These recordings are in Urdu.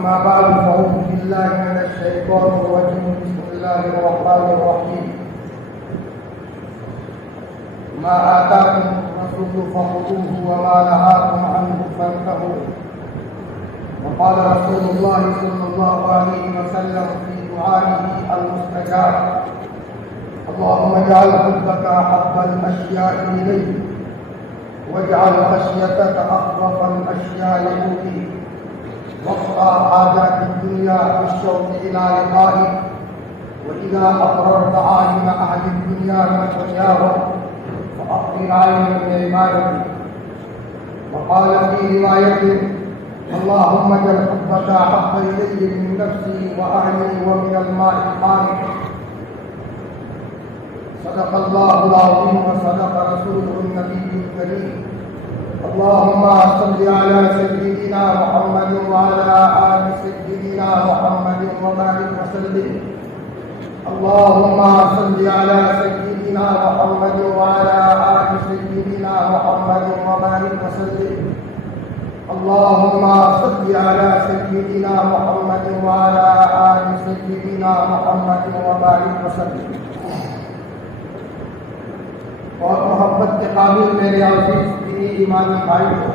أما بعد فأعوذ بالله من الشيطان الرجيم بسم الله الرحمن الرحيم ما آتاكم الرسول فخذوه وما نهاكم عنه فانتهوا وقال رسول الله صلى الله عليه وسلم في دعائه المستجاب اللهم اجعل حبك أحب الأشياء إليك واجعل خشيتك أخوف الأشياء إليك واقضى حاجات الدنيا بالشوق إلى لقائك وإذا أقررت أعين أهل الدنيا من خشاهم فأقضي أعين من عبادتك. وقال في رواية اللهم اجعل حبك أحب إلي من نفسي وأهلي ومن الماء الحامد. صدق الله العظيم وصدق رسوله النبي الكريم. اللهم صل على سيدنا محمد وعلى آل سيدنا محمد وبارك وسلم. اللهم صل على سيدنا محمد وعلى آل سيدنا محمد وبارك وسلم. اللهم صل على سيدنا محمد وعلى آل سيدنا محمد وبارك وسلم. اور محبت کے قابل میرے عزیز دینی ایمانی بھائیوں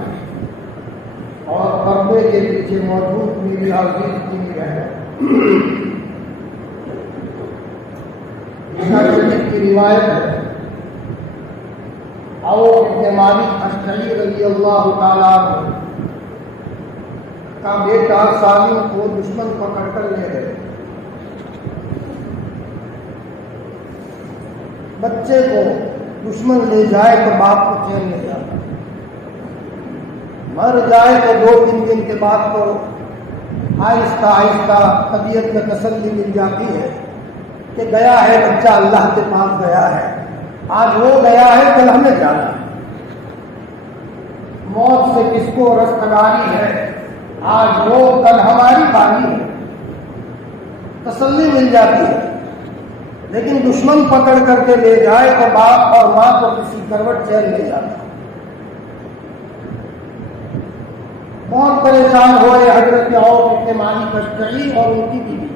اور پردے کے پیچھے موجود میری عزیز دینی بہنوں، بخاری شریف کی روایت ہے عوف بن مالک اشعری رضی اللہ تعالیٰ عنہ کا بیٹا سالم کو دشمن پکڑ کر لے گئے. بچے کو دشمن لے جائے تو باپ کو چین لے جاتا، مر جائے تو 2-3 دن کے بعد تو آہستہ آہستہ طبیعت میں تسلی مل جاتی ہے کہ گیا ہے بچہ اللہ کے پاس گیا ہے، آج وہ گیا ہے کل ہمیں جانا ہے. موت سے کس کو رستگاری ہے، آج وہ کل ہماری باری ہے، تسلی مل جاتی ہے. لیکن دشمن پکڑ کر کے لے جائے تو باپ اور ماں کو کسی کروٹ چین لے جاتا. بہت پریشان ہوئے حضرت عوف بن مالک اشعری اور ان کی بیوی.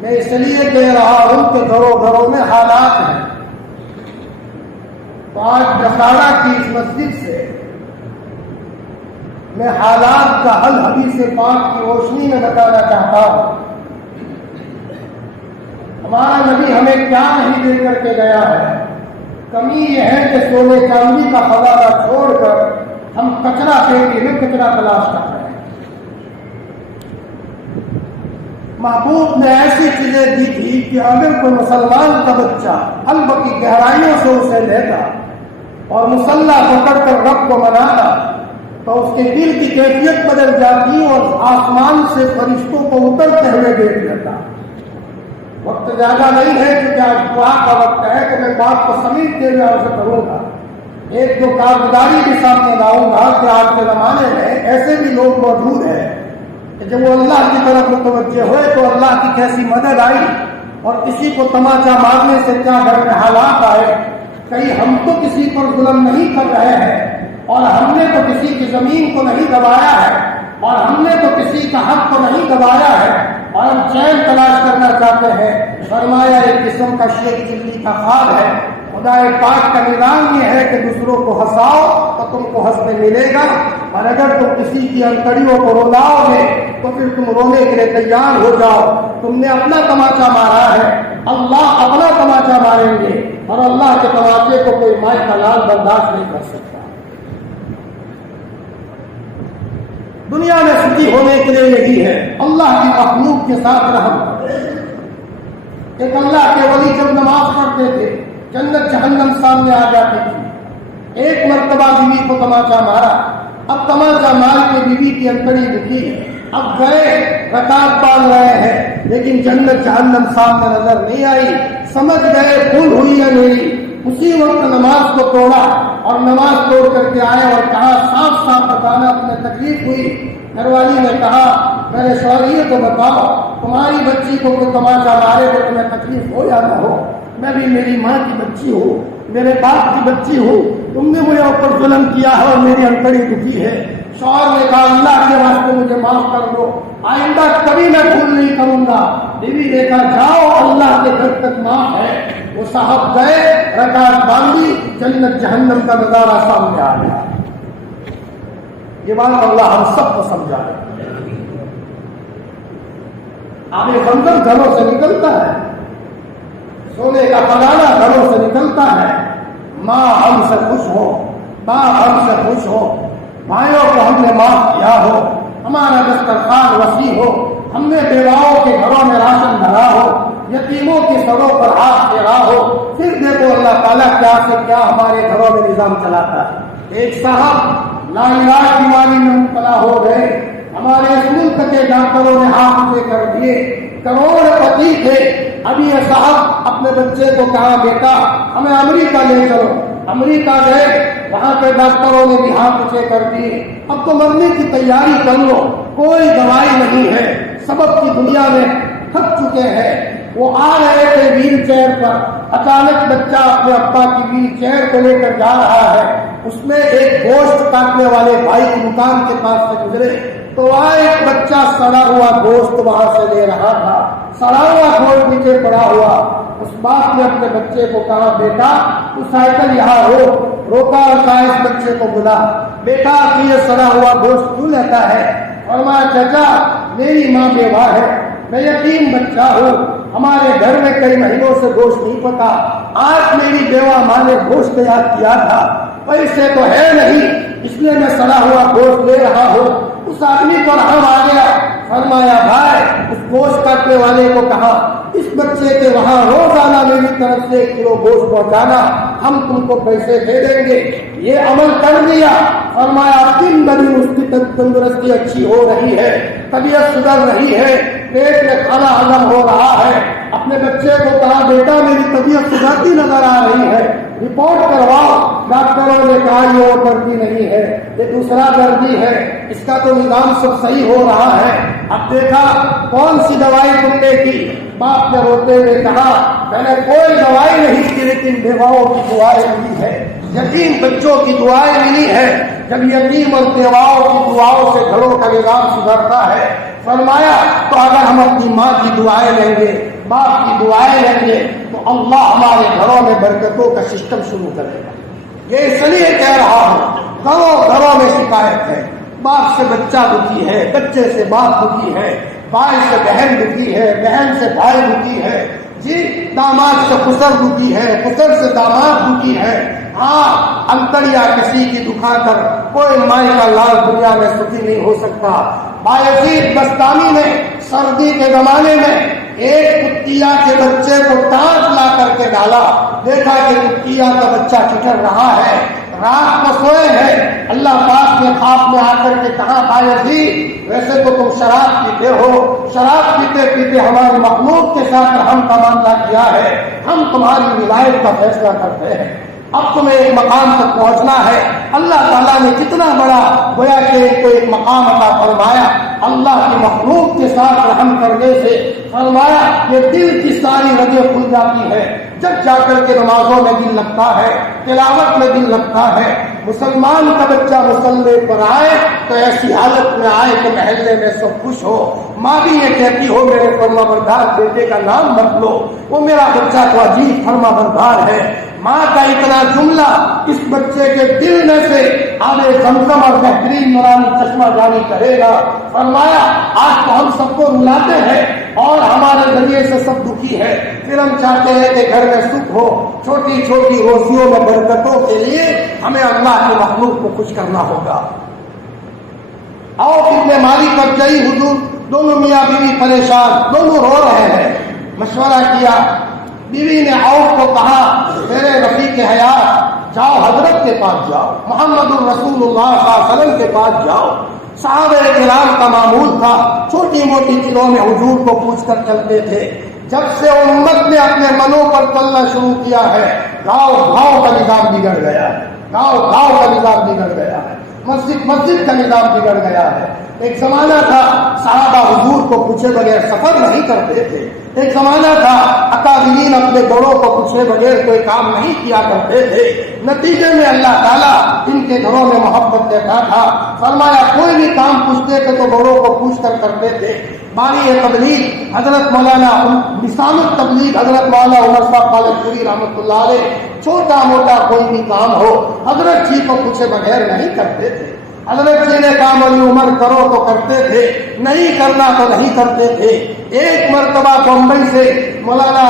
میں اس لیے کہہ رہا ہوں کہ گھروں میں حالات ہیں. تو آج بخارا کی اس مسجد سے میں حالات کا حل حدیث پاک کی روشنی میں بتانا چاہتا ہوں. ہمارا نبی ہمیں کیا نہیں دے کر کے گیا ہے. کمی یہ ہے کہ سونے چاندی کا خزانہ چھوڑ کر ہم کچرا پیٹی میں کچرا تلاش کر رہے ہیں. محبوب نے ایسی چیزیں دی تھی کہ اگر کوئی مسلمان کا بچہ قلب کی گہرائیوں سے اسے لیتا اور مصلی پکڑ کر رب کو مناتا تو اس کے دل کی کیفیت بدل جاتی اور آسمان سے فرشتوں کو اترتے ہوئے دیکھ لیتا. وقت زیادہ نہیں ہے کیونکہ آج دعا کا وقت ہے کہ میں بات کو سمیٹتے ہوئے عرض کروں گا. ایک دو کارگزاری بھی سامنے لاؤں گا کہ آج کے زمانے میں ایسے بھی لوگ موجود ہیں کہ جب وہ اللہ کی طرف متوجہ ہوئے تو اللہ کی کیسی مدد آئی اور کسی کو تماچا مارنے سے کیا گھر میں حالات آئے. کہیں ہم تو کسی پر ظلم نہیں کر رہے ہیں اور ہم نے تو کسی کی زمین کو نہیں دبایا ہے اور ہم نے تو کسی کا حق کو نہیں دبایا ہے اور ہم چین تلاش کرنا چاہتے ہیں. فرمایا ایک قسم کا شیخ چلی کا خواب ہے. خدا پاک کا نظام یہ ہے کہ دوسروں کو ہنساؤ تو تم کو ہنسنے ملے گا اور اگر تم کسی کی انتڑیوں کو رلاؤ گے تو پھر تم رونے کے لیے تیار ہو جاؤ. تم نے اپنا تماچا مارا ہے، اللہ اپنا تماچا ماریں گے اور اللہ کے تماچے کو کوئی مائی کا لال برداشت نہیں کر سکتا. دنیا میں سچی ہونے کے لیے یہی ہے اللہ کی مخلوق کے ساتھ رحم. ایک اللہ کے ولی جب نماز پڑھتے تھے جنت جہنم سامنے آ جاتی تھی. ایک مرتبہ بیوی کو تماچا مارا، اب تماچا مار کے بیوی کی انتڑی دکھی ہے. اب گئے رکعت پڑھ رہے ہیں لیکن جنت جہنم سامنے نظر نہیں آئی. سمجھ گئے بھول ہوئی ہے میری. اسی وقت نماز کو توڑا اور نماز توڑ کر کے آئے اور کہا صاف صاف بتانا اپنے تکلیف ہوئی. گھر والی نے کہا میرے شوہر یہ تو بتاؤ تمہاری بچی کو کوئی تماچا مارے تو تمہیں تکلیف ہو یا نہ ہو؟ میں بھی میری ماں کی بچی ہوں، میرے باپ کی بچی ہوں، تم نے مجھے اوپر ظلم کیا ہے اور میری انتڑی دکھی ہے. شوہر نے کہا اللہ کے واسطے مجھے معاف کر دو. میں بھول نہیں کروں گا. بیوی نے کہا جاؤ اللہ کے گھر تک معاف ہے. وہ صاحب گئے, رکعت باندھی, جنت جہنم کا نظارہ سامنے آ گیا. یہ بات اللہ ہم سب کو سمجھا ہے. آب زمزم گھروں سے نکلتا ہے, سونے کا خزانہ گھروں سے نکلتا ہے. ماں ہم سے خوش ہو, باپ ہم سے خوش ہو, بھائیوں کو ہم نے معاف کیا ہو, ہمارا دسترخوان وسیع ہو, ہم نے بیواؤں کے گھروں میں راشن بھرا ہو, یتیموں کی سروں پر ہاتھ پھیرا ہو. پھر دیکھو اللہ تعالیٰ کیا سے کیا ہمارے گھروں میں نظام چلاتا ہے. ایک صاحب لاعلاج بیماری میں مبتلا ہو گئے. ہمارے اس ملک کے ڈاکٹروں نے ہاتھ اونچے کر دیے. کروڑ پتی تھے. ابھی یہ صاحب اپنے بچے کو کہا بیٹا ہمیں امریکہ لے چلو. امریکہ گئے, وہاں کے ڈاکٹروں نے بھی ہاتھ اونچے کر دیے. اب تو مرنے کی تیاری کر لو, کوئی دوائی نہیں ہے, سبب کی دنیا میں تھک چکے ہیں. وہ آ رہے تھے ویل چیئر پر, اچانک بچہ اپنے ابا کی ویل چیئر کو لے کر جا رہا ہے. اس میں ایک گوشت کاٹنے والے بھائی کی دکان کے پاس سے گزرے تو وہاں ایک بچہ سڑا ہوا گوشت وہاں سے لے رہا تھا. سڑا ہوا گوشت نیچے پڑا ہوا. اس باپ نے اپنے بچے کو کہا بیٹا تو سائیکل یہاں ہو. روکا اور کہا اس بچے کو بلا, بیٹا یہ سڑا ہوا گوشت کیوں لیتا ہے؟ فرمایا چچا میری ماں بیوہ ہے, میں یتیم بچہ ہوں, ہمارے گھر میں کئی مہینوں سے گوشت نہیں پکا. آج میری بیوہ ماں نے گوشت تیار کیا تھا, پیسے تو ہے نہیں اس لیے میں سڑا ہوا گوشت لے رہا ہوں. اس آدمی کو رحم آ گیا. فرمایا بھائی اس گوشت کاٹنے والے کو کہا اس بچے کے وہاں روزانہ میری طرف سے 1 کلو گوشت پہنچانا, ہم تم کو پیسے دے دیں گے. یہ عمل کر دیا. فرمایا 3 دن اس کی تندرستی اچھی ہو رہی ہے, طبیعت سدھر رہی ہے, پیٹ میں کھانا ہضم ہو رہا ہے. اپنے بچے کو کہا بیٹا میری طبیعت سدھرتی نظر آ رہی ہے, رپورٹ کرواؤ. ڈاکٹروں نے کہا یہ وہ دردی نہیں ہے, یہ دوسرا دردی ہے, اس کا تو نظام سب صحیح ہو رہا ہے. اب دیکھا کون سی دوائی تم نے کی؟ باپ نے روتے ہوئے کہا میں نے کوئی دوائی نہیں کی, لیکن بیواؤں کی دعائیں ملی ہے, یتیم بچوں کی دعائیں ملی ہے. جب یتیم اور بیواؤں کی دعاؤں سے گھروں کا نظام سدھرتا ہے. فرمایا تو اگر ہم اپنی ماں کی دعائیں لیں گے, باپ کی دعائیں لیں گے تو اللہ ہمارے گھروں میں برکتوں کا سسٹم شروع کرے گا. یہ اس لیے کہہ رہا ہوں, گھروں میں شکایت ہے. باپ سے بچہ دکھی ہے, بچے سے باپ دکھی ہے, بھائی سے بہن دکھی ہے, بہن سے بھائی دکھی ہے, جی داماد سے خسر دکھی ہے, خسر سے داماد دکھی ہے. ہاں انتڑیا کسی کی دکھا کر کوئی مائی کا لال دنیا میں سخی نہیں ہو سکتا. بایزید بستامی نے سردی کے زمانے میں ایک کتیا کے بچے کو ٹانچ لا کر کے ڈالا. دیکھا کہ کتیا کا بچہ ٹٹر رہا ہے, رات کو سوئے ہیں. اللہ پاک نے خواب میں آ کر کے کہا بایزید ویسے تو تم شراب پیتے ہو, شراب پیتے پیتے ہماری مخلوق کے ساتھ رحم کا معاملہ کیا ہے, ہم تمہاری ولایت کا فیصلہ کرتے ہیں. اب تمہیں ایک مقام تک پہنچنا ہے. اللہ تعالیٰ نے کتنا بڑا گویا کہ کو ایک مقام عطا فرمایا. اللہ کی مخلوق کے ساتھ رحم کرنے سے فرمایا یہ دل کی ساری رگیں کھل جاتی ہے. جب جا کر کے نمازوں میں دل لگتا ہے, تلاوت میں دل لگتا ہے. مسلمان کا بچہ مسلے پر آئے تو ایسی حالت میں آئے کہ محلے میں سب خوش ہو. ماں بھی یہ کہتی ہو میرے فرما بردار بیٹے کا نام مت لو, وہ میرا بچہ تو عجیب فرما بردار ہے. ماں کا اتنا جملہ اس بچے کے دل میں سے آب زمزم اور بہترین نورانی چشمہ جاری کرے گا. فرمایا آج تو ہم سب کو رلاتے ہیں اور ہمارے ذریعے سے سب دکھی ہے. پھر ہم چاہتے ہیں کہ گھر میں سکھ ہو, چھوٹی چھوٹی روزیوں میں برکتوں کے لیے ہمیں اللہ کی مخلوق کو خوش کرنا ہوگا. آؤ کتنے مالی کر گئی حضور, دونوں میاں بیوی پریشان, دونوں رو رہے ہیں. مشورہ کیا. بیوی نے عوف کو کہا میرے رفیق حیات جاؤ حضرت کے پاس جاؤ, محمد الرسول اللہ صلی اللہ علیہ وسلم کے پاس جاؤ. صحابہ کرام کا معمول تھا چھوٹی موٹی چیزوں میں حضور کو پوچھ کر چلتے تھے. جب سے امت نے اپنے منوں پر چلنا شروع کیا ہے گاؤں گاؤں کا نظام بگڑ گیا ہے, گاؤں گاؤں کا نظام بگڑ گیا ہے, مسجد مسجد کا نظام بگڑ گیا ہے. ایک زمانہ تھا صحابہ حضور کو پوچھے بغیر سفر نہیں کرتے تھے. ایک زمانہ تھا اکابرین اپنے بڑوں کو پوچھے بغیر کوئی کام نہیں کیا کرتے تھے. نتیجے میں اللہ تعالیٰ ان کے گھروں میں محبت دیتا تھا. فرمایا کوئی بھی کام پوچھتے تھے تو بڑوں کو پوچھ کر کرتے تھے. بانی تبلیغ حضرت مولانا مثال التبلیغ حضرت مولانا عمر صاحب پالنپوری رحمۃ اللہ علیہ چھوٹا موٹا کوئی بھی کام ہو حضرت جی کو پوچھے بغیر نہیں کرتے تھے. حضرت جی نے کام علی عمر کرو تو کرتے تھے, نہیں کرنا تو نہیں کرتے تھے. ایک مرتبہ بمبئی سے مولانا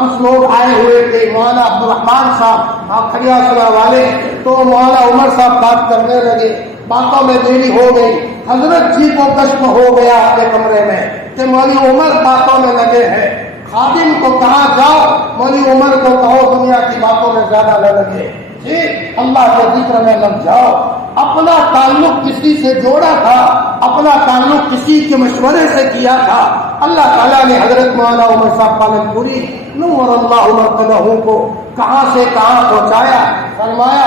کچھ لوگ آئے ہوئے تھے, مولانا عبدالرحمان صاحب کھڑیا سنا والے, تو مولانا عمر صاحب بات کرنے لگے. باتوں میں دیری ہو گئی. حضرت جی کو کشف ہو گیا اپنے کمرے میں کہ مولوی عمر باتوں میں لگے ہیں. خادم کو کہا جاؤ مولوی عمر کو کہو دنیا کی باتوں میں زیادہ نہ لگے, جی اللہ کے ذکر میں لگ جاؤ. اپنا تعلق کسی سے جوڑا تھا, اپنا تعلق کسی کے مشورے سے کیا تھا. اللہ تعالیٰ نے حضرت مولانا عمر صاحب پالنپوری نور اللہ مرتبہ کو کہاں سے کہاں پہنچایا. فرمایا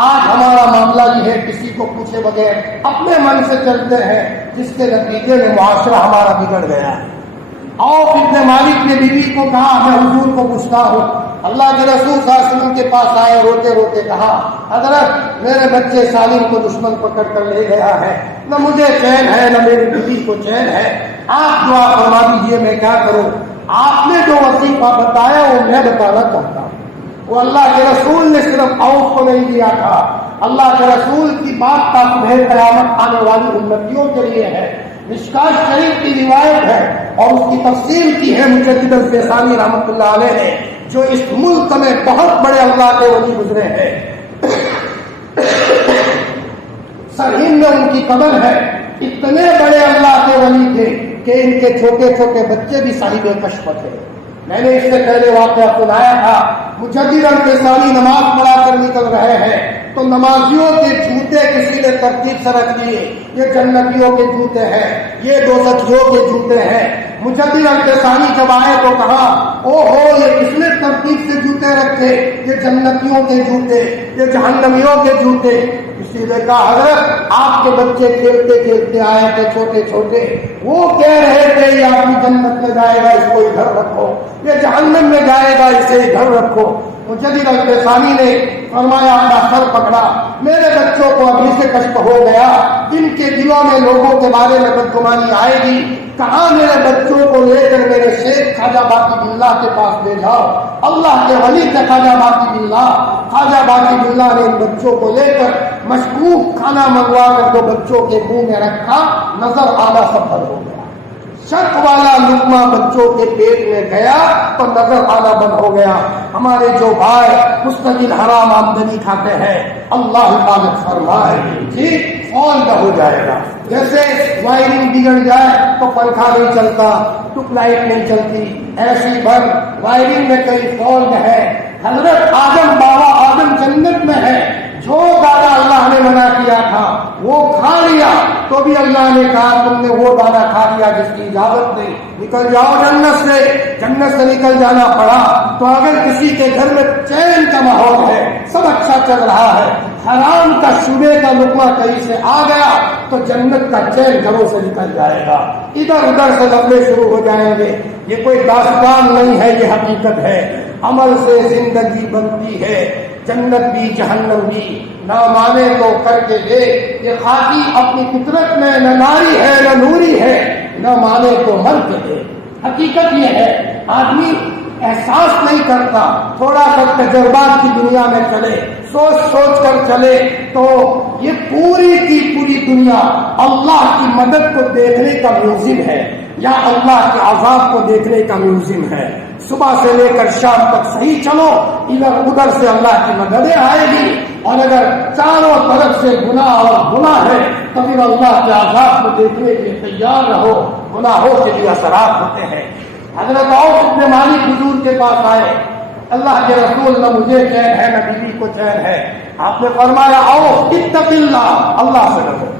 آج ہمارا معاملہ یہ ہے کسی کو پوچھے بغیر اپنے من سے چلتے ہیں, جس کے نتیجے میں معاشرہ ہمارا بگڑ گیا. اور ابن مالک نے بیوی کو کہا میں حضور کو پوچھتا ہوں. اللہ کے رسول صلی اللہ علیہ وسلم کے پاس آئے, روتے روتے کہا حضرت میرے بچے سالم کو دشمن پکڑ کر لے گیا ہے, نہ مجھے چین ہے نہ میری بیوی کو چین ہے, آپ دعا فرما دیجیے میں کیا کروں. آپ نے جو وظیفہ بتایا وہ میں بتانا چاہتا ہوں. وہ اللہ کے رسول نے صرف عوف کو نہیں دیا تھا, اللہ کے رسول کی بات کا تمہیں قیامت آنے والی امتیوں کے لیے ہے. مشکات شریف کی روایت ہے اور اس کی تفسیر کی ہے مجدد الفیصانی رحمۃ اللہ علیہ نے, جو اس ملک میں بہت بڑے اللہ کے ولی گزرے ہیں. سرہند میں ان کی قبر ہے. اتنے بڑے اللہ کے ولی تھے کہ ان کے چھوٹے چھوٹے بچے بھی صاحب کشف تھے. میں نے اس سے پہلے واقعہ سنایا تھا. مجدد الفیصانی نماز پڑھا کر نکل رہے ہیں تو نمازیوں کے جوتے کسی نے ترتیب سے رکھ دیے, یہ جنتیوں کے جوتے ہیں, یہ دوزخیوں کے جوتے ہیں. مجدد الفیصانی جب آئے تو کہا او ہو یہ کس نے ترتیب سے جوتے رکھے, یہ جنتیوں کے جوتے, یہ جہنمیوں کے جوتے. اسی نے کہا حضرت آپ کے بچے کھیلتے کھیلتے آئے تھے چھوٹے چھوٹے, وہ کہہ رہے تھے یہ اپنی جنت میں جائے گا اس کو ادھر رکھو, یہ جہنم میں جائے گا اسے ادھر رکھو. مجدد الفیصانی نے فرمایا اپنا سر پکڑا, میرے بچوں کو ابھی سے کشف ہو گیا, ان کے دلوں میں لوگوں کے بارے میں بدگمانی آئے گی. کہاں میرے بچوں کو لے کر میرے شیخ خواجہ باقی باللہ کے پاس لے جاؤ. اللہ کے ولی تھے خواجہ باقی باللہ. خواجہ باقی باللہ نے ان بچوں کو لے کر مشکوک کھانا منگوا کر دو بچوں کے منہ میں رکھا, نظر آنا سفل ہو گیا. شک والا لقمہ بچوں کے پیٹ میں گیا تو نظر آنا بند ہو گیا. ہمارے جو بھائی مستقل حرام آمدنی کھاتے ہیں اللہ حفاظت فرمائے, جی فالٹ ہو جائے گا. جیسے وائرنگ بگڑ جائے تو پنکھا نہیں چلتا, ٹیوب لائٹ نہیں چلتی, ایسی بند وائرنگ میں کئی فالٹ ہے. حضرت آدم بابا آدم جنت میں ہے, جو دانا اللہ نے منع کیا تھا وہ کھا لیا تو بھی اللہ نے کہا تم نے وہ دانا کھا لیا جس کی اجازت نہیں, نکل جاؤ جنت سے. جنت سے نکل جانا پڑا. تو اگر کسی کے گھر میں چین کا ماحول ہے, سب اچھا چل رہا ہے, حرام کا شبے کا لقمہ کہیں سے آ گیا تو جنت کا چین گھروں سے نکل جائے گا, ادھر ادھر سے لفظ شروع ہو جائیں گے. یہ کوئی داستان نہیں ہے, یہ حقیقت ہے. عمل سے زندگی بنتی ہے, جنت بھی جہنم بھی. نہ مانے تو کر کے دے, یہ خاکی اپنی فطرت میں نہ ناری ہے نہ نوری ہے, نہ مانے تو مر کے دے. حقیقت یہ ہے آدمی احساس نہیں کرتا, تھوڑا سا تجربات کی دنیا میں چلے, سوچ سوچ کر چلے تو یہ پوری کی پوری دنیا اللہ کی مدد کو دیکھنے کا میوزیم ہے یا اللہ کے عذاب کو دیکھنے کا میوزیم ہے. صبح سے لے کر شام تک صحیح چلو, ادھر ادھر سے اللہ کی مددیں آئے گی, اور اگر چاروں طرف سے گناہ اور گناہ ہے تو پھر اللہ کے عذاب کو دیکھنے کے لیے تیار رہو. گناہوں کے بھی اثرات ہوتے ہیں. حضرت عوف بن مالک حضور کے پاس آئے, اللہ کے رسول نہ مجھے چین ہے نہ بیوی کو چین ہے. آپ نے فرمایا عوف اتق اللہ, اللہ سے ڈرو,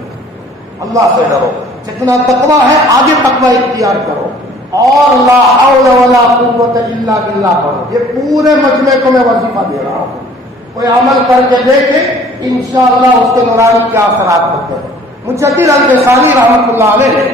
اللہ سے ڈرو. جتنا تقویٰ ہے آگے تقویٰ اختیار کرو, اور لا حول ولا قوت الا باللہ کرو. یہ پورے مجمع کو میں وظیفہ دے رہا ہوں, کوئی عمل کر کے دیکھے انشاءاللہ اس کے نورانی کیا اثرات ہوتے ہیں. مجدد الفیصانی رحمۃ اللہ علیہ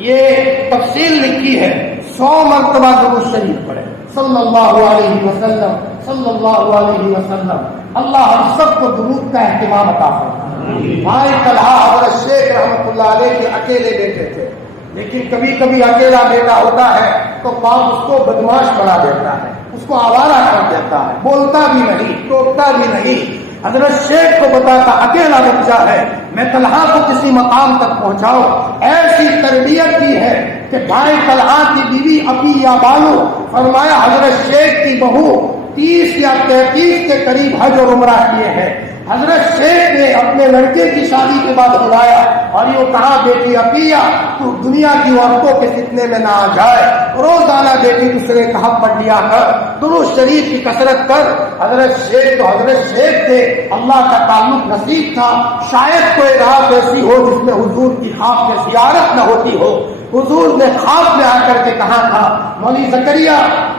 یہ تفصیل لکھی ہے 100 مرتبہ درود شریف پڑھے صلی اللہ علیہ وسلم صلی اللہ علیہ وسلم. اللہ ہم سب کو درود کا اہتمام عطا فرمائے. بھائی طلحہ حضرت شیخ رحمۃ اللہ علیہ کے اکیلے بیٹے تھے، لیکن کبھی کبھی اکیلا بیٹا ہوتا ہے تو باپ اس کو بدماش بنا دیتا ہے، اس کو آوارہ کر دیتا ہے، بولتا بھی نہیں، ٹوکتا بھی نہیں. حضرت شیخ کو بتاتا اکیلا بچہ ہے، میں طلحہ کو کسی مقام تک پہنچاؤ. ایسی تربیت کی ہے کہ بھائی طلحہ کی بیوی عطیہ بانو، فرمایا حضرت شیخ کی بہو 30 یا 33 کے قریب حج اور عمرہ کیے ہیں. حضرت شیخ نے اپنے لڑکے کی شادی کے بعد بلایا اور یہ کہا بیٹی عطیہ تو دنیا کی عورتوں کے فتنے میں نہ آ جائے، روزانہ بیٹی دوسرے کا حق پڑھ لیا کر، درود شریف کی کثرت کر. حضرت شیخ تھے، اللہ کا تعلق نصیب تھا. شاید کوئی رات ایسی ہو جس میں حضور کی خواب میں زیارت نہ ہوتی ہو. حضور نے خواب میں آ کر کے کہا تھا مولوی زکریا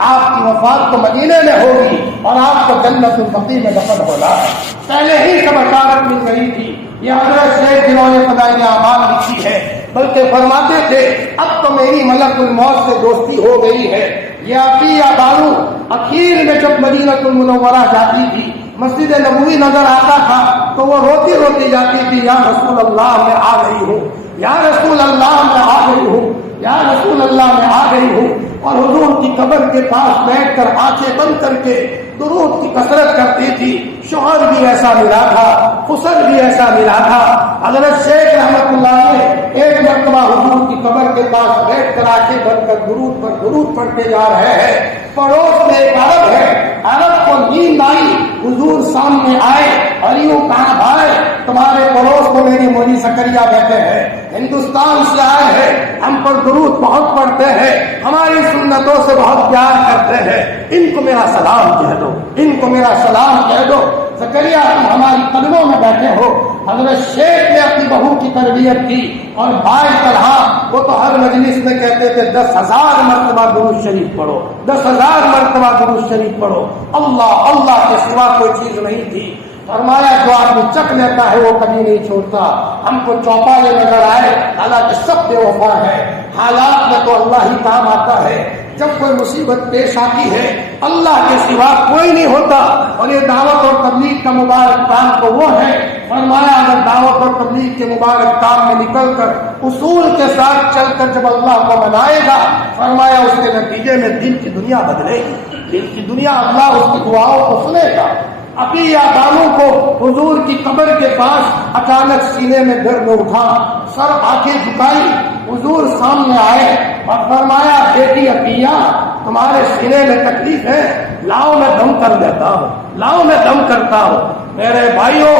آپ کی وفات تو مدینے میں ہوگی اور آپ کو جنت البقیع میں دفن ہونا ہے. پہلے ہی سب اشارت مل گئی تھی. یہ حضرت شیخ جنہوں نے فضائل اعمال لکھی ہے، بلکہ فرماتے تھے اب تو میری ملک الموت سے دوستی ہو گئی ہے. یہ عطیہ بانو اخیر میں جب مدینہ المنورہ جاتی تھی، مسجد نبوی نظر آتا تھا تو وہ روتی روتی جاتی تھی، یا رسول اللہ میں آ گئی ہوں، یا رسول اللہ میں آ گئی ہوں، یا رسول اللہ میں آ گئی ہوں. اور حضور کی قبر کے پاس بیٹھ کر آنکھیں بند کر کے درود کی کثرت کرتی تھی. شوہر بھی ایسا ملا تھا، خسر بھی ایسا ملا تھا. حضرت شیخ رحمۃ اللہ نے ایک مرتبہ حضور کی قبر کے پاس بیٹھ کر آنکھیں بند کر درود پر درود پڑھتے جا رہے ہیں. پڑوس میں ایک عرب ہے، عرب کو نیند آئی، حضور سامنے آئے اور یوں کہا بھائی تمہارے پڑوس کو میری مولوی زکریا کہتے ہیں، ہندوستان سے آئے ہیں، ہم پر درود بہت پڑھتے ہیں، ہماری سنتوں سے بہت پیار کرتے ہیں، ان کو میرا سلام کہہ دو، ان کو میرا سلام کہہ دو. زکریا تم ہماری قدموں میں بیٹھے ہو. حضرت شیخ نے اپنی بہو کی تربیت کی اور بھائی طلحہ وہ تو ہر مجلس میں کہتے تھے 10,000 مرتبہ درود شریف پڑھو، 10,000 مرتبہ درود شریف پڑھو. اللہ اللہ کے سوا کوئی چیز نہیں تھی. فرمایا جو آدمی چکھ لیتا ہے وہ کبھی نہیں چھوڑتا. ہم کو چوپائے نظر آئے، حالانکہ سب بے وفا ہے. حالات میں تو اللہ ہی کام آتا ہے. جب کوئی مصیبت پیش آتی ہے اللہ کے سوا کوئی نہیں ہوتا. اور یہ دعوت اور تبلیغ کا مبارک کام تو وہ ہے، فرمایا اگر دعوت اور تبلیغ کے مبارک کام میں نکل کر اصول کے ساتھ چل کر جب اللہ کو منائے گا، فرمایا اس کے نتیجے میں دل کی دنیا بدلے گی. دل کی دنیا اللہ اس کی دعاؤں کو سنے گا. عطیہ بانو کو حضور کی قبر کے پاس اچانک سینے میں درد اٹھا، سر آنکھیں جھکائی، حضور سامنے آئے اور فرمایا بیٹی عطیہ تمہارے سینے میں تکلیف ہے، لاؤ میں دم کر دیتا ہوں، لاؤ میں دم کرتا ہوں. میرے بھائیوں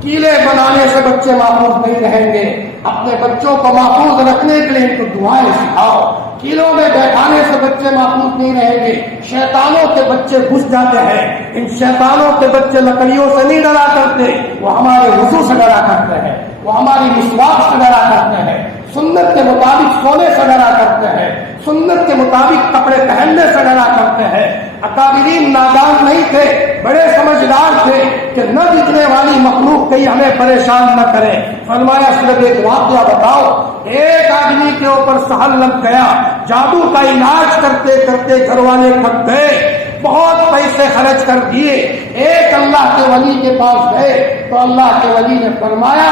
کیلے بنانے سے بچے محفوظ نہیں رہیں گے. اپنے بچوں کو محفوظ رکھنے کے لیے ان کو دعائیں سکھاؤ. کیلوں میں بیٹھانے سے بچے محفوظ نہیں رہیں گے. شیطانوں کے بچے گھس جاتے ہیں. ان شیطانوں کے بچے لکڑیوں سے نہیں ڈرا کرتے، وہ ہمارے وضو سے ڈرا کرتے ہیں، وہ ہماری مسواک سے ڈرا کرتے ہیں، سنت کے مطابق سونے سے ڈرا کرتے ہیں، سنت کے مطابق کپڑے پہننے سے ڈرا کرتے ہیں. اکابرین نادان نہیں تھے، بڑے سمجھدار تھے کہ نہ دکھنے والی مخلوق کہیں ہمیں پریشان نہ کرے. فرمایا صرف ایک واقعہ بتاؤ. ایک آدمی کے اوپر سہل لگ گیا، جادو کا علاج کرتے کرتے گھر والے تھک گئے، بہت پیسے خرچ کر دیے. ایک اللہ کے ولی کے پاس گئے تو اللہ کے ولی نے فرمایا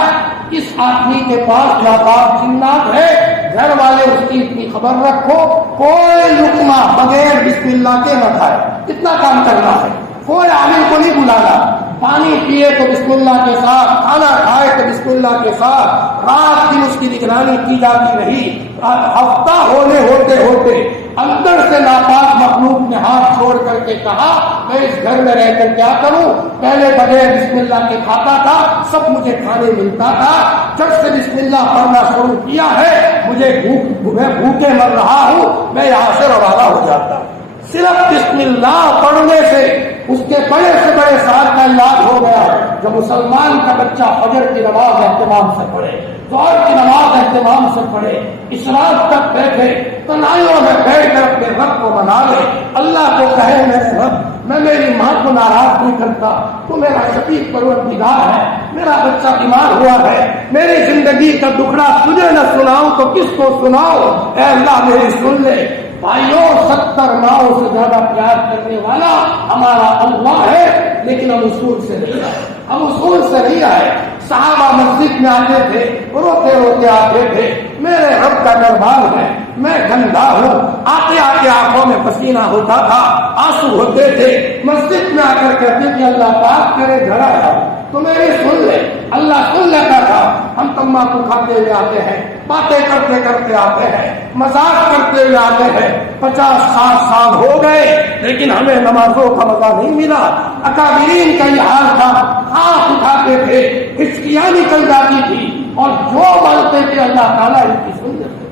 اس آدمی کے پاس ناپاک جنات ہے، گھر والے اس کی اتنی خبر رکھو کوئی لقمہ بغیر بسم اللہ کے نہ کھائے. اتنا کام کرنا ہے. کوئی عامل کو نہیں بلانا. پانی پیے تو بسم اللہ کے ساتھ، کھانا کھائے تو بسم اللہ کے ساتھ. رات دن اس کی نگرانی کی جاتی رہی. ہفتہ ہوتے ہوتے اندر سے ناپاک مخلوق نے ہاتھ چھوڑ کر کے کہا میں اس گھر میں رہ کر کیا کروں، پہلے بغیر بسم اللہ کے کھاتا تھا، سب مجھے کھانے ملتا تھا، جب سے بسم اللہ پڑھنا شروع کیا ہے مجھے بھوکے مر رہا ہوں، میں یہاں سے روانہ ہو جاتا ہوں. صرف بسم اللہ پڑھنے سے اس کے بڑے سے بڑے سال کا علاج ہو گیا. جب مسلمان کا بچہ فجر کی نماز اہتمام سے پڑھے، ظہر کی نماز اہتمام سے پڑھے، اشراق تک بیٹھے، تنہائیوں میں بیٹھ کر اپنے رب کو منا لے، اللہ کو کہے میرے رب میں میری ماں کو ناراض نہیں کرتا، تو میرا شفیق پروردگار ہے، میرا بچہ بیمار ہوا ہے، میری زندگی کا دکھڑا تجھے نہ سناؤں تو کس کو سناؤ، اے اللہ میری سن لے۔ بھائیوں 70 ماؤں سے زیادہ پیار کرنے والا ہمارا اللہ ہے، لیکن ہم اصول سے نہیں آئے، ہم اصول سے نہیں آئے۔ صحابہ مسجد میں آتے تھے، روتے روتے آتے تھے، میرے رب کا دربار ہے، میں گندا ہوں، آتے آتے آنکھوں میں پسینہ ہوتا تھا، آنسو ہوتے تھے، مسجد میں آ کر کہتے کہ اللہ پاک میرے گھر آیا تو میری سن لے، اللہ سن لیتا تھا۔ ہم تمباکو کھاتے ہوئے آتے ہیں، باتیں کرتے کرتے آتے ہیں، مذاق کرتے ہوئے آتے ہیں، 50-60 سال ہو گئے لیکن ہمیں نمازوں کا مزہ نہیں ملا۔ اکابرین کا یہ حال تھا، ہاتھ اٹھاتے تھے، ہچکیاں نکل جاتی تھی، اور جو بولتے تھے اللہ تعالیٰ ان کی سن لیتے۔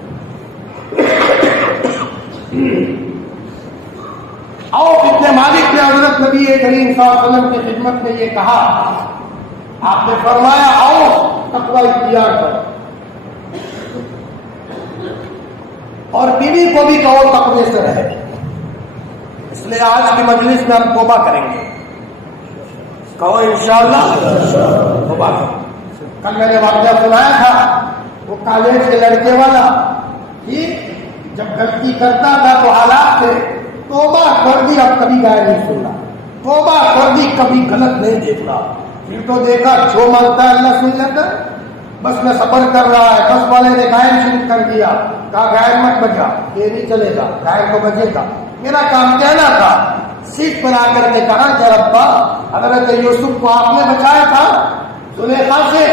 عوف ابن مالک نے حضرت نبی کریم صلی اللہ علیہ وسلم کی خدمت میں یہ کہا، آپ نے فرمایا عوف تقوی اختیار کرو، اور بیوی کو بھی کہو تقوی سے رہے۔ اس لیے آج کی مجلس میں ہم توبہ کریں گے، کہو انشاءاللہ توبہ کریں۔ کل میں نے واقعہ سنایا تھا، وہ کالج کے لڑکے والا کہ جب غلطی کرتا تھا تو حالات سے توبہ کر دی، اب کبھی گائے نہیں سننا، توبہ کر دی کبھی غلط نہیں دیکھنا۔ پھر تو دیکھا جو مانگتا ہے اللہ سن لیتا ہے، بس میں صبر کر رہا ہے، بس والے نے گائن شروع کر دیا، کہا گائن مت بجا، یہ نہیں چلے گا، گائن کو بجے گا۔ میرا کام کہنا تھا، سیٹ پر آ کر کے کہا کہ ربا حضرت یوسف کو آپ نے بچایا تھا زلیخا سے،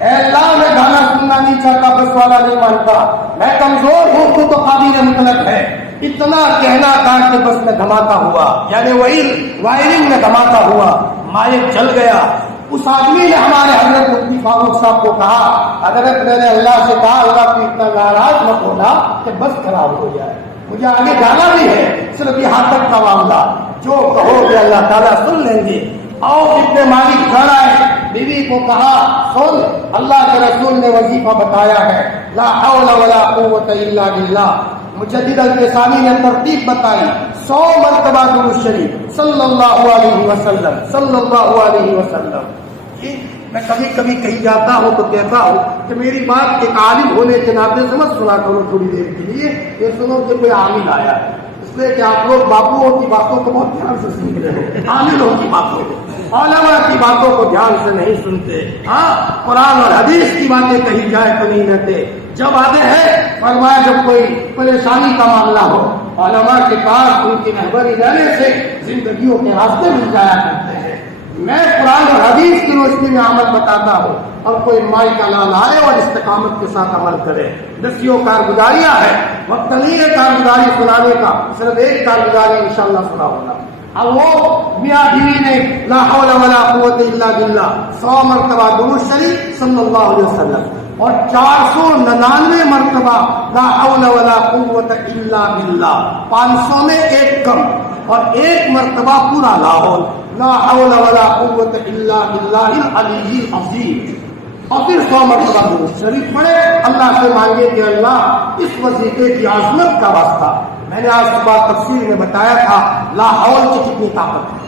اے اللہ میں گانا سننا نہیں چاہتا، بس والا نہیں مانتا، میں کمزور ہوں، تو قابل مطلق ہے۔ اتنا کہنا تھا کہ بس میں دھماکہ ہوا، یعنی وائرنگ میں دھماکہ ہوا، مائک جل گیا۔ اس آدمی نے ہمارے حضرت مفتی فاروق صاحب کو کہا، حضرت میں نے اللہ سے کہا اللہ کو اتنا ناراض مت ہونا کہ بس خراب ہو جائے، مجھے آگے جانا بھی ہے، صرف یہاں تک کا معاملہ، جو کہو گے اللہ تعالیٰ سن لیں گے۔ آؤ ابن مالک گھر آئے، بیوی کو کہا سن، اللہ کے رسول نے وظیفہ بتایا ہے، لا حول ولا قوت الا باللہ۔ مجدد الفسانی نے ترتیب بتائی، 100 مرتبہ درود شریف صلی اللہ علیہ وسلم، صلی اللہ علیہ وسلم۔ میں کبھی کبھی کہیں جاتا ہوں تو کہتا ہوں کہ میری بات ایک عالم ہونے کے ناطے سے مت سنا کرو تھوڑی دیر کے لیے، یہ سنو کہ کوئی عامل آیا ہے، اس لیے کہ آپ لوگ باپوؤں کی باتوں کو بہت دھیان سے سن رہے ہیں، عاملوں کی باتوں کو، علماء کی باتوں کو دھیان سے نہیں سنتے۔ ہاں قرآن اور حدیث کی باتیں کہی جائے تو نہیں رہتے۔ جب آتے ہیں فرمایا جب کوئی پریشانی کا معاملہ ہو، علماء کے پاس ان کی رہبری رہنے سے زندگیوں کے راستے مل جایا کرتے ہیں۔ میں قرآن اور حدیث کی روشنی میں عمل بتاتا ہوں، اور کوئی مائی کا لال آئے اور استقامت کے ساتھ عمل کرے۔ دسیوں کارگزاریاں ہیں، وقت نہیں ہے کارگزاری سنانے کا، صرف ایک کارگزاری انشاءاللہ سنا ہوگا۔ اب وہ میاں بیوی نے لا حول ولا قوت الا باللہ 100 مرتبہ درود شریف صلی اللہ علیہ وسلم اور 499 مرتبہ لا حول ولا قوت الا باللہ، 500 میں ایک کم، اور ایک مرتبہ پورا لا حول لا حول ولا قوت الا باللہ العلی العظیم، اور پھر 100 مرتبہ درود شریف پڑھے۔ اللہ سے مانگے کہ اللہ اس وظیفے کی عظمت کا واسطہ، میں نے آج صبح تفسیر میں بتایا تھا لا حول کی کتنی طاقت ہے،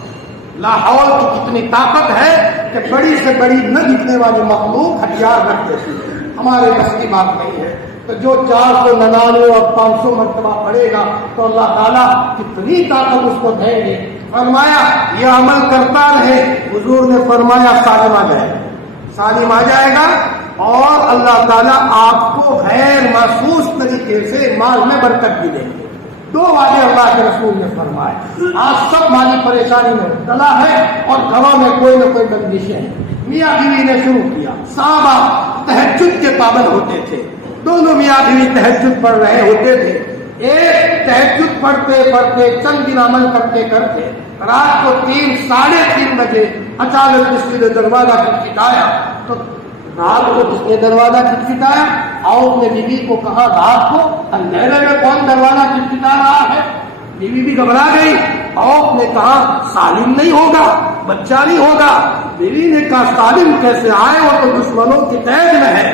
لا حول کی کتنی طاقت ہے کہ بڑی سے بڑی نہ دکھنے والی مخلوق ہتھیار رکھ دیتی ہے، ہمارے بس کی بات نہیں ہے۔ تو جو 499 اور 500 مرتبہ پڑھے گا تو اللہ تعالیٰ کتنی طاقت اس کو دیں گے۔ فرمایا یہ عمل کرتا رہے، حضور نے فرمایا سالم آ جائے گا، سالم آ جائے گا، اور اللہ تعالیٰ آپ کو غیر محسوس طریقے سے مال میں برکت بھی دیں گے۔ 2 وعدے اللہ کے رسول نے فرمائے۔ آج سب مالی پریشانی میں مبتلا ہے اور گھروں میں کوئی نہ کوئی بندشیں ہیں۔ میاں بیوی نے شروع کیا، صحابہ تہجد کے پابند ہوتے تھے، دونوں میاں بیوی تہجد پڑھ رہے ہوتے تھے۔ ایک تہجد پڑھتے پڑھتے چند دن عمل کرتے کرتے رات کو 3 ساڑھے 3 بجے اچانک کسی نے دروازہ کھٹکھٹایا، تو رات کو کس نے دروازہ کھٹکھٹایا؟ عوف نے بیوی کو کہا رات کو اندھیرے میں کون دروازہ کھٹکھٹا رہا ہے؟ بیوی بھی گھبرا گئی۔ عوف نے کہا سالم نہیں ہوگا، بچہ نہیں ہوگا۔ بیوی نے کہا سالم کیسے آئے، وہ تو دشمنوں کی قید میں ہے۔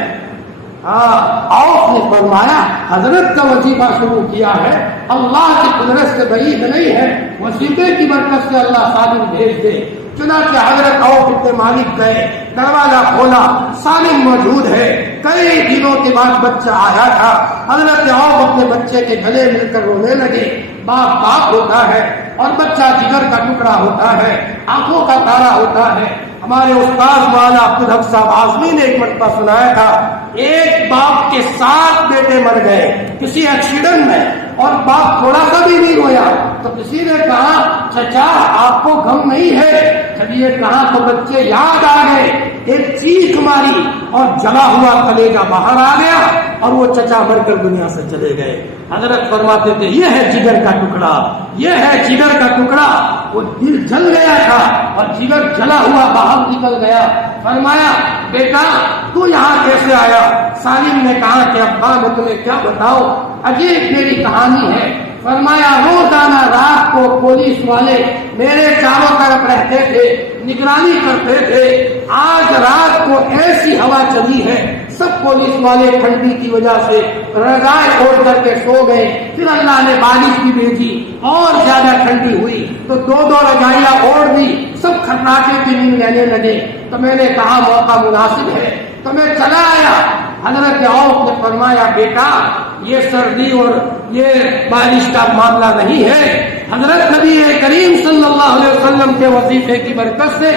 عوف نے فرمایا حضرت کا وظیفہ شروع کیا ہے، اللہ کی قدرت سے بعید نہیں ہے، وظیفے کی برکت سے اللہ سالم بھیج دے۔ چنانچہ حضرت عوف ابن مالک گئے، دروازہ کھولا، سالم موجود ہے۔ کئی دنوں کے بعد بچہ آیا تھا۔ حضرت عوف اپنے بچے کے گلے مل کر رونے لگے۔ باپ ہوتا ہے اور بچہ جگر کا ٹکڑا ہوتا ہے، آنکھوں کا تارا ہوتا ہے۔ ہمارے استاد مولانا عبدالحق صاحب اعظمی نے ایک مرتبہ سنایا تھا، ایک باپ کے 7 بیٹے مر گئے کسی ایکسیڈنٹ میں، اور باپ تھوڑا سا بھی نہیں رویا۔ تو کسی نے کہا چچا آپ کو غم نہیں ہے؟ جب یہ کہا تو بچے یاد آ گئے، ایک چیخ ماری اور جلا ہوا کلیجہ باہر آ گیا اور وہ چچا مر کر دنیا سے چلے گئے۔ حضرت فرماتے تھے یہ ہے جگر کا ٹکڑا، یہ ہے جگر کا ٹکڑا۔ وہ دل جل گیا تھا اور جگر جلا ہوا باہر نکل گیا۔ فرمایا بیٹا تو یہاں کیسے آیا؟ سالم نے کہا کہ ابا میں تمہیں کیا بتاؤ، عجیب میری کہانی ہے۔ فرمایا روزانہ رات کو پولیس والے میرے چاروں طرف رہتے تھے، نگرانی کرتے تھے۔ آج رات کو ایسی ہوا چلی ہے، سب پولیس والے ٹھنڈی کی وجہ سے رضائیں اوڑھ کر کے سو گئے۔ پھر اللہ نے بارش بھی بھیجی اور زیادہ ٹھنڈی ہوئی تو 2 رضائیاں اوڑھ دی، سب کھٹراٹے کی نیند لینے لگے۔ تو میں نے کہا موقع مناسب ہے تو میں چلا آیا۔ حضرت عوف نے فرمایا بیٹا یہ سردی اور یہ بارش کا معاملہ نہیں ہے، حضرت نبی کریم صلی اللہ علیہ وسلم کے وظیفے کی برکت سے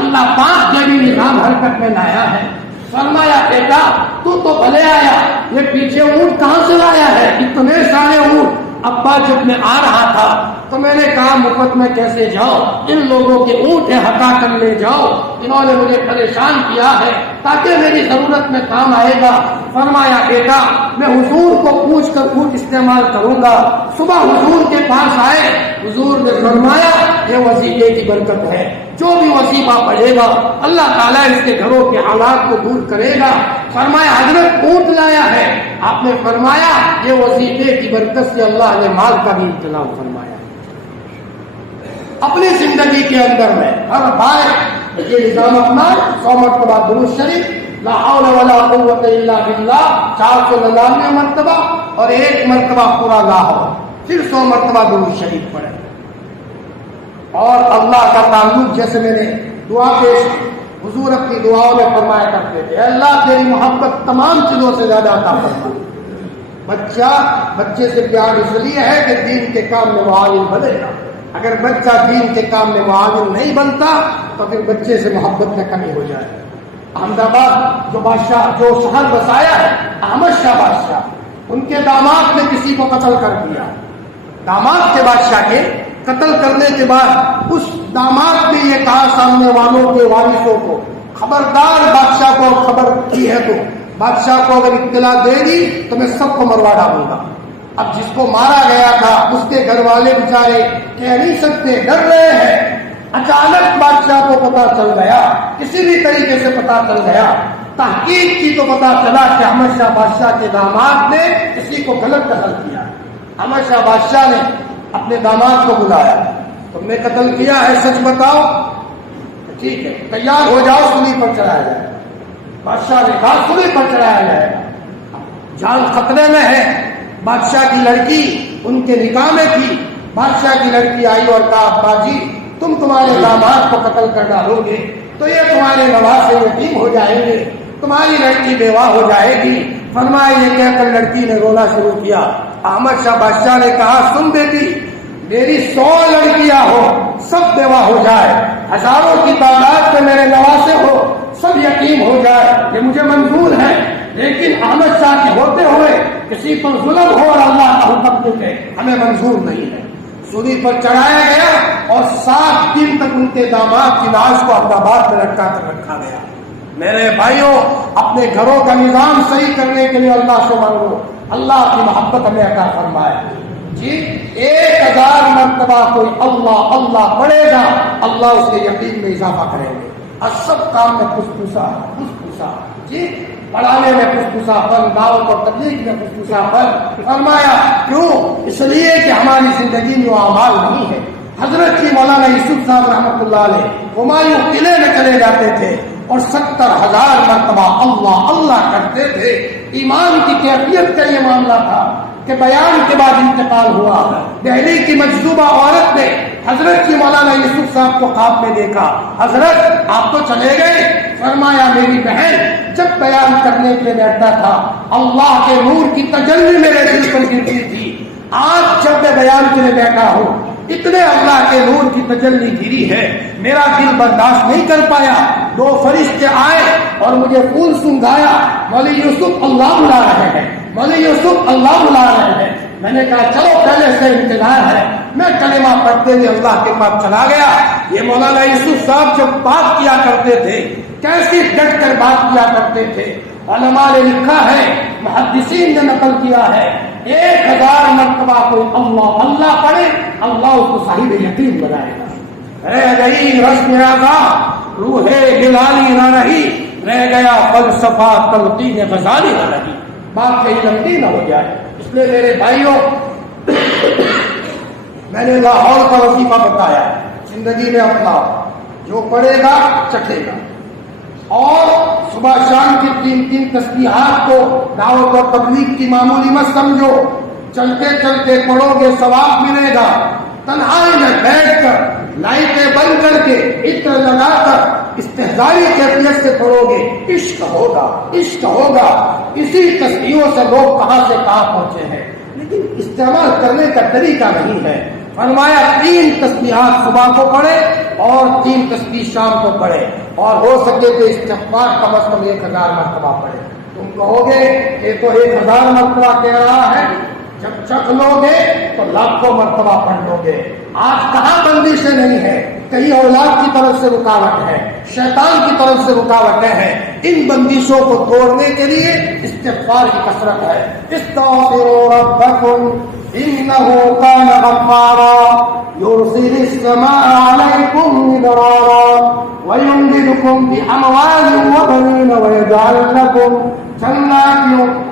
اللہ پاک جو بھی نظام حرکت میں لایا ہے۔ فرمایا بیٹا تو بھلے آیا، یہ پیچھے اونٹ کہاں سے لایا ہے؟ اتنے سارے اونٹ۔ ابا جب میں آ رہا تھا تو میں نے کہا مفت میں کیسے جاؤ، ان لوگوں کے اونٹ ہٹا کر لے جاؤ، انہوں نے مجھے پریشان کیا ہے تاکہ میری ضرورت میں کام آئے گا۔ فرمایا بیٹا میں حضور کو پوچھ کر اونٹ استعمال کروں گا۔ صبح حضور کے پاس آئے، حضور نے فرمایا یہ وظیفے کی برکت ہے، جو بھی وظیفہ پڑھے گا اللہ تعالیٰ اس کے گھروں کے حالات کو دور کرے گا۔ فرمایا حضرت اونٹ لایا ہے؟ آپ نے فرمایا یہ وظیفے کی برکت سے اللہ نے مال کا بھی انتظام فرمایا۔ اپنی زندگی کے اندر میں ہر بار یہ نظام اپنا 100 مرتبہ درود شریف، لا حول ولا قوت الا باللہ 499 مرتبہ، اور 1 مرتبہ پورا لا حول، پھر 100 مرتبہ درود شریف پڑھے۔ اور اللہ کا تعلق جیسے میں نے دعا پیش کی، حضور اپنی دعاؤں میں فرمایا کرتے تھے اللہ تیری محبت تمام چیزوں سے زیادہ عطا فرما۔ بچے سے پیار اس لیے ہے کہ دین کے کام میں معاون بنے گا۔ اگر بچہ دین کے کام میں معاون نہیں بنتا تو پھر بچے سے محبت میں کمی ہو جائے۔ احمد آباد جو شہر بسایا ہے احمد شاہ بادشاہ، ان کے داماد نے کسی کو قتل کر دیا۔ داماد کے بادشاہ کے قتل کرنے کے بعد اس داماد نے یہ کہا سامنے والوں کے وارثوں کو، خبردار بادشاہ کو خبر کی ہے تو بادشاہ کو اگر اطلاع دے دی تو میں سب کو مروا ڈالوں گا۔ اب جس کو مارا گیا تھا اس کے گھر والے بیچارے کہہ نہیں سکتے، ڈر رہے ہیں۔ اچانک بادشاہ کو پتا چل گیا، کسی بھی طریقے سے پتا چل گیا، تحقیق کی تو پتا چلا کہ احمد شاہ بادشاہ کے داماد نے کسی کو غلط قتل کیا۔ احمد شاہ بادشاہ نے اپنے داماد کو بلایا، تم نے قتل کیا ہے سچ بتاؤ۔ ٹھیک ہے تیار ہو جاؤ، سولی پر چڑھایا جائے۔ بادشاہ نے کہا سولی پر چڑھایا جائے گا، جان خطرے میں ہے۔ بادشاہ کی لڑکی ان کے نکاح میں تھی۔ بادشاہ کی لڑکی آئی اور کہا ابا جی تمہارے داماد کو قتل کر ڈالو گے تو یہ تمہارے نواسے یتیم ہو جائیں گے، تمہاری لڑکی بیوہ ہو جائے گی۔ فرمایا یہ کہہ کر لڑکی نے رونا شروع کیا۔ احمد شاہ بادشاہ نے کہا سن بیٹی میری 100 لڑکیاں ہو سب بیوہ ہو جائے، ہزاروں کی تعداد میں میرے نواسے ہو سب یتیم ہو جائے، یہ مجھے منظور ہے، لیکن احمد شاہ کے ہوتے ہوئے کسی پر ظلم ہو اور اللہ کا حکم دے ہمیں منظور نہیں ہے۔ سولی پر چڑھایا گیا اور 7 دن تک ان کے داماد کی لاش کو احمد آباد میں لٹکا کر رکھا گیا۔ میرے بھائیوں اپنے گھروں کا نظام صحیح کرنے کے لیے اللہ سے مانگو، اللہ کی محبت ہمیں عطا فرمائے۔ جی 1000 مرتبہ کوئی اللہ اللہ پڑھے گا، اللہ اس کے یقین میں اضافہ کریں گے۔ اور سب کام میں خوشخوشا جی پڑھانے میں خوشخوشا پن، دعوت اور تبلیغ میں خوشخوشا پن۔ فرمایا کیوں؟ اس لیے کہ ہماری زندگی میں وہ اعمال نہیں ہے۔ حضرت کی مولانا یوسف صاحب رحمۃ اللہ علیہ ہمایوں قلعے میں چلے جاتے تھے، اور 70,000 مرتبہ اللہ اللہ کرتے تھے۔ ایمان کی کیفیت کا یہ معاملہ تھا کہ بیان کے بعد انتقال ہوا۔ دہلی کی مجذوبہ عورت نے حضرت کی مولانا یوسف صاحب کو خواب میں دیکھا، حضرت آپ تو چلے گئے؟ فرمایا میری بہن جب بیان کرنے کے لیے بیٹھتا تھا اللہ کے نور کی تجلی میرے دل پر گرتی تھی، آج جب میں بیان کے لیے بیٹھا ہوں اتنے اللہ کے نور کی تجلی گری ہے، میرا دل برداشت نہیں کر پایا۔ 2 فرشتے آئے اور مجھے پھول سنگھایا، مولوی یوسف اللہ بلا رہے ہیں، مولوی یوسف اللہ بلا رہے ہیں۔ میں نے کہا چلو پہلے سے انتظار ہے، میں کلمہ پڑھتے ہوئے اللہ کے پاس چلا گیا۔ یہ مولانا یوسف صاحب جب بات کیا کرتے تھے کیسی ڈٹ کر بات کیا کرتے تھے، علماء نے لکھا ہے، محدثین نے نقل کیا ہے، 1000 مرتبہ کوئی اللہ اللہ پڑھے اللہ اس کو صاحب یقین بنائے گا۔ رہ گئی رسم ادا روح بلالی نہ رہی، رہ گیا فلسفہ تلقین غزالی نہ رہی، بات کہیں لمبی نہ ہو جائے۔ اس لیے میرے بھائیوں میں نے لاہور کا وظیفہ بتایا، زندگی میں اپنا جو پڑھے گا چکھے گا، اور صبح شام کی 3 تسبیحات کو دعوت اور تبلیغ کی معمولی مت سمجھو، چلتے چلتے پڑھو گے ثواب ملے گا۔ تنہائی میں بیٹھ کر لائٹیں بند کر کے عطر لگا کر استحضاری کیفیت سے پڑھو گے، عشق ہوگا عشق ہوگا۔ اسی تسبیحوں سے لوگ کہاں سے کہاں پہنچے ہیں، لیکن استعمال کرنے کا طریقہ نہیں ہے۔ فرمایا 3 تسبیحات صبح کو پڑھے اور 3 تسبیح شام کو پڑھے، اور ہو سکے تو استغفار کم از کم 1000 مرتبہ پڑھے۔ تم کہو گے یہ تو 1000 مرتبہ کہہ رہا ہے، جب چکھ لو گے تو لاکھوں مرتبہ پڑھ لو گے۔ آج کہاں بندشیں نہیں ہے، کہیں اولاد کی طرف سے رکاوٹ ہے، شیطان کی طرف سے رکاوٹیں ہیں۔ ان بندشوں کو توڑنے کے لیے استغفار کی کثرت ہے۔ استغفروا ربکم انه كان غفارا يرسل السماء عليكم مدرارا ويمددكم باموال وبنين ويجعل لكم جنات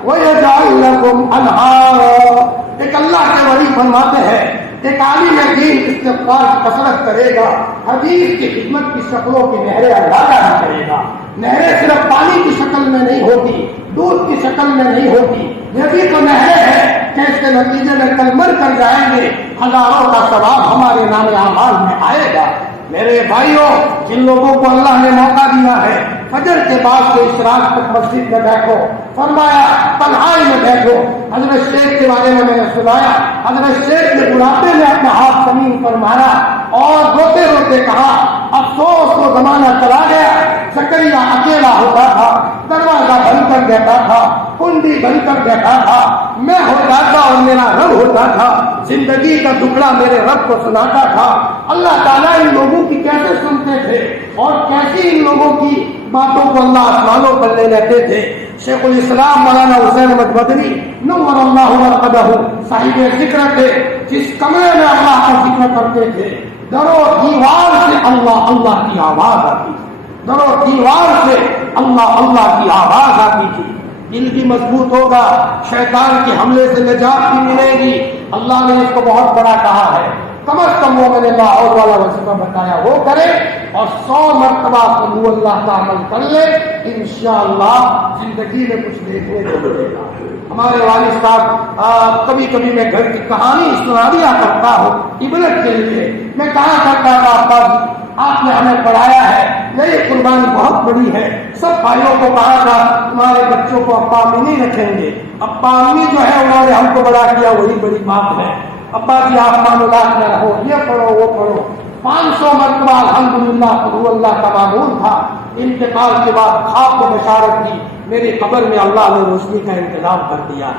ويجعل لكم انهارا۔ ایک اللہ کے ولی فرماتے ہیں ایک عالم دین استغفار کی کثرت کرے گا، حدیث کی خدمت کی شکلوں کی نہریں اللہ جاری کرے گا۔ نہریں صرف پانی کی شکل میں نہیں ہوتی، دودھ کی شکل میں نہیں ہوتی، یہ بھی تو نہریں ہیں کہ اس کے نتیجے میں کل مر کر جائیں گے، ہزاروں کا ثواب ہمارے نام اعمال میں آئے گا۔ میرے بھائیوں جن لوگوں کو اللہ نے موقع دیا ہے فجر کے بعد سے اشراق تک مسجد میں بیٹھو، فرمایا تنہائی میں بیٹھو۔ حضرت شیخ کے بارے میں نے سنایا، حضرت شیخ نے بڑھاپے میں اپنا ہاتھ زمین پر مارا اور روتے روتے کہا افسوس وہ زمانہ چلا گیا، زکریا اکیلا ہوتا تھا، دروازہ بند کر بیٹھا تھا، کنڈی بند کر بیٹھا تھا، میں ہوتا تھا اور میرا رب ہوتا تھا، زندگی کا ٹکڑا میرے رب کو سناتا تھا۔ اللہ تعالیٰ ان لوگوں کی کیسے سنتے تھے اور کیسی ان لوگوں کی باتوں کو اللہ آسمانوں پر لے لیتے تھے۔ شیخ الاسلام مولانا حسین احمد مدنی نور اللہ مرقدہ صاحب ذکر تھے، جس کمرے میں اللہ کا ذکر کرتے تھے در و دیوار سے اللہ اللہ کی آواز آتی تھی، در و دیوار سے اللہ اللہ کی آواز آتی تھی۔ دل بھی مضبوط ہوگا، شیطان کے حملے سے نجات بھی ملے گی۔ اللہ نے اس کو بہت بڑا کہا ہے، کم از کم وہ میں نے لاہور والا وظیفہ بتایا وہ کرے اور 100 مرتبہ قل اللہ کا عمل کر لے، انشاءاللہ زندگی میں کچھ دیکھنے کو ملے گا۔ ہمارے والد صاحب کبھی کبھی میں گھر کی کہانی سنا دیا کرتا ہوں عبرت کے لیے۔ میں کہا کرتا تھا ابا جی آپ نے ہمیں پڑھایا ہے، یہ قربانی بہت بڑی ہے۔ سب بھائیوں کو کہا تھا تمہارے بچوں کو ابا امی نہیں رکھیں گے، ابا امی جو ہے انہوں نے ہم کو بڑا کیا وہی بڑی بات ہے۔ ابا جی آپ معمولات میں رہو، یہ پڑھو وہ پڑھو۔ 500 مرتبہ الحمدللہ قل اللہ کا معمول تھا۔ انتقال کے بعد خواب کو بشارت دی، میری قبر میں اللہ نے روشنی کا انتظام کر دیا،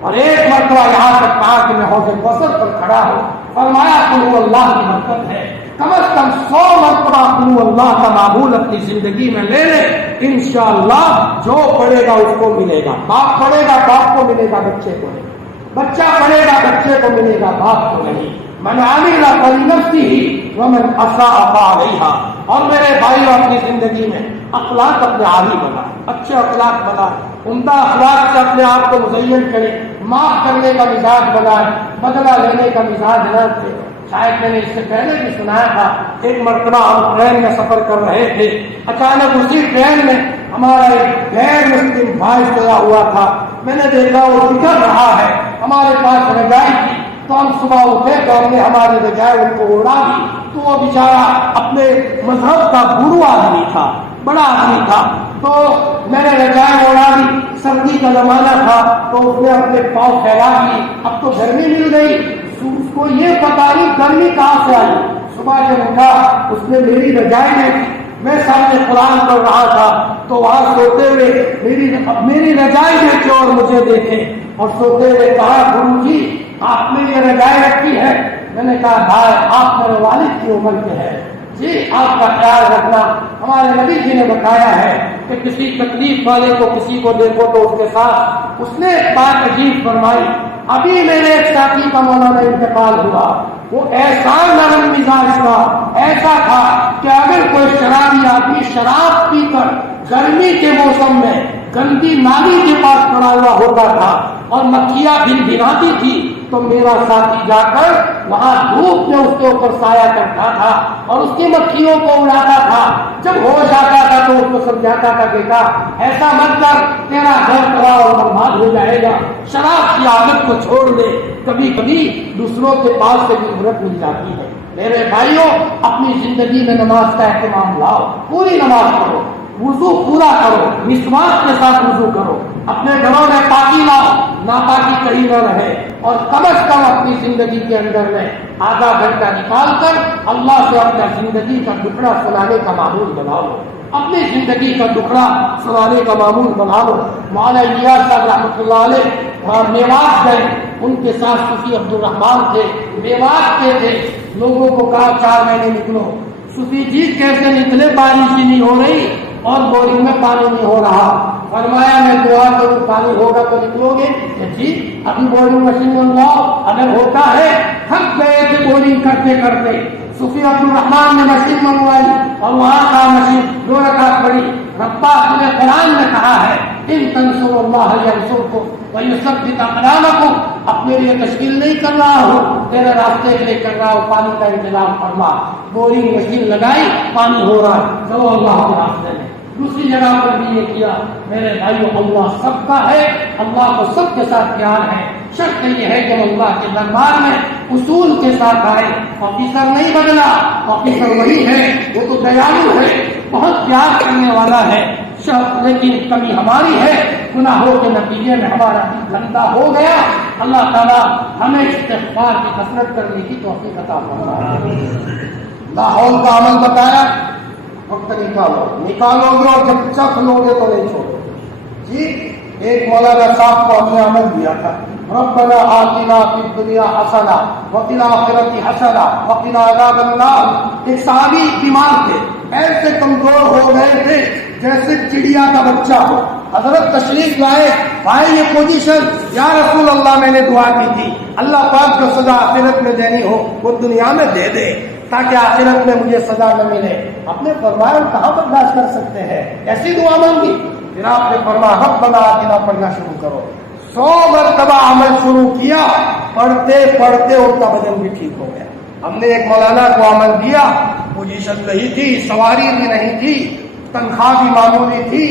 اور ایک مرتبہ یہاں تک کہا کہ میں حوض کوثر پر کھڑا ہوں، فرمایا قل اللہ کی برکت ہے، کم از کم 100 مرتبہ قل اللہ کا معمول اپنی زندگی میں لے لے، انشاءاللہ جو پڑھے گا اس کو ملے گا۔ باپ پڑھے گا باپ کو ملے گا، بچے کو نہیں، بچہ پڑھے گا بچے کو ملے گا، باپ کو نہیں۔ من عمل فلنفسه ومن اساء فعليها۔ اور میرے بھائیو اپنی زندگی میں اخلاق اپنے عالی بنا، اچھے اخلاق بنا، عمدہ اخلاق سے اپنے آپ کو مزین کرے، معاف کرنے کا مزاج بنائے، بدلہ لینے کا مزاج نہ رکھے، شاید میں نے اس سے پہلے بھی سنایا تھا، ایک مرتبہ ہم ٹرین میں سفر کر رہے تھے، اچانک اسی ٹرین میں ہمارا ایک غیر مسلم بھائی سویا ہوا تھا، میں نے دیکھا وہ بچڑ رہا ہے، ہمارے پاس رضائی تھی تو ہم صبح اٹھے تو ہم نے ہماری رضائی ان کو اڑا دی، تو وہ بیچارہ اپنے مذہب کا گرو آدمی تھا، بڑا آدمی تھا، تو میں نے رضائی اڑا دی، سردی کا زمانہ تھا تو اس نے اپنے پاؤں پھیلا دی، اب تو گرمی مل گئی، اس کو یہ پتا نہیں گرمی کہاں سے آئی، صبح جب اٹھا اس نے میری رضائی میں، میں سامنے قرآن پڑھ رہا تھا تو وہاں سوتے ہوئے میری رضائی دیکھے اور مجھے دیکھے اور سوتے ہوئے کہا گرو جی آپ نے یہ رضائی رکھی ہے؟ میں نے کہا بھائی آپ میرے والد کی عمر کے ہیں، جی آپ کا خیال رکھنا، ہمارے نبی جی نے بتایا ہے کہ کسی تکلیف والے کو کسی کو دیکھو تو اس کے ساتھ، اس نے ایک بات عجیب فرمائی، ابھی میرے ایک ساتھی کا مولانا انتقال ہوا، وہ ایسا نرم مزاج تھا، ایسا تھا کہ اگر کوئی شرابی آدمی شراب پی کر گرمی کے موسم میں گندی نالی کے پاس پڑا ہوا ہوتا تھا اور مکھیاں بن بناتی تھی تو میرا ساتھی جا کر وہاں دھوپ میں اس کے اوپر سایہ کرتا تھا اور اس کی مکھیوں کو اڑاتا تھا، جب ہوش آتا تھا تو اس کو سمجھاتا تھا بیٹا ایسا مت کر، تیرا گھر تباہ اور برباد ہو جائے گا، شراب کی عادت کو چھوڑ دے، کبھی کبھی دوسروں کے پاس سے بھی عبرت مل جاتی ہے۔ میرے بھائیوں اپنی زندگی میں نماز کا اہتمام لاؤ، پوری نماز پڑھو، وضو پورا کرو، مسواک کے ساتھ وضو کرو، اپنے گھروں میں پاکی لاؤ، ناپاکی کہیں نہ رہے، اور کم از کم اپنی زندگی کے اندر میں آدھا گھنٹہ نکال کر اللہ سے اپنا زندگی کا دکھڑا سنانے کا معمول بناؤ، اپنی زندگی کا دکھڑا سنانے کا معمول بنا لو۔ مولانا الیاس صاحب رحمۃ اللہ علیہ وہاں میوات گئے، ان کے ساتھ صوفی عبد الرحمان تھے، میوات کے تھے، لوگوں کو کہا 4 مہینے نکلو، صوفی جی کیسے نکلے، بارش ہی نہیں ہو رہی اور بورنگ میں پانی نہیں ہو رہا، فرمایا میں دعا کروں پانی ہوگا تو نکلو گے، جی ابھی بورنگ مشین منگواؤ، اگر ہوتا ہے تھک گئے تھے بورنگ کرتے کرتے، صوفی عبد الرحمان نے مشین منگوائی اور وہاں کا مشین 2 رکعت پڑھی، ربا نے قرآن میں کہا ہے ان تنصروا اللہ ینصرکم ویثبت اقدامکم، اپنے لیے تشکیل نہیں کر رہا ہوں، تیرے راستے کے لیے کر رہا ہوں، پانی کا انتظام فرما، بورنگ مشین لگائی، پانی ہو رہا ہے، چلو اللہ کے راستے میں۔ دوسری جگہ پر بھی یہ کیا۔ میرے بھائیوں اللہ سب کا ہے، اللہ کو سب کے ساتھ پیار ہے، شرط یہ ہے کہ اللہ کے دربار میں اصول کے ساتھ آئے، آفیسر نہیں بدلا، آفیسر وہی ہے، وہ تو دیالو ہے، بہت پیار کرنے والا ہے، لیکن کمی ہماری ہے، گناہوں کے نتیجے میں ہمارا دل گندا ہو گیا۔ اللہ تعالیٰ ہمیں استغفار کی کثرت کرنے کی توفیق عطا فرمائے۔ لاہور کا عمل بتایا، وقت نکالو گے اور جب چکھ لو گے تو نہیں چھوڑو جی۔ ایک مولانا صاحب کو ہم نے عمل دیا تھا، ربنا آتنا فی الدنیا حسنہ وفی الآخرۃ حسنہ وقنا عذاب النار۔ ایک صحابی بیمار تھے، ایسے کمزور ہو گئے تھے جیسے چڑیا کا بچہ ہو، حضرت تشریف لائے، بھائی یہ پوزیشن یا رسول اللہ میں نے دعا کی تھی اللہ پاک جو سزا آخرت میں دینی ہو وہ دنیا میں دے دے تاکہ آخرت میں مجھے سزا نہ ملے۔ آپ نے فرمایا کہاں برداشت کر سکتے ہیں، ایسی دعا مانگی؟ پھر آپ نے فرمایا ربنا آتنا پڑھنا شروع کرو۔ 100 مرتبہ عمل شروع کیا، پڑھتے پڑھتے ان کا بدن بھی ٹھیک ہو گیا۔ ہم نے ایک مولانا کو عمل دیا، پوزیشن نہیں تھی، سواری بھی نہیں تھی، تنخواہ بھی معمولی تھی،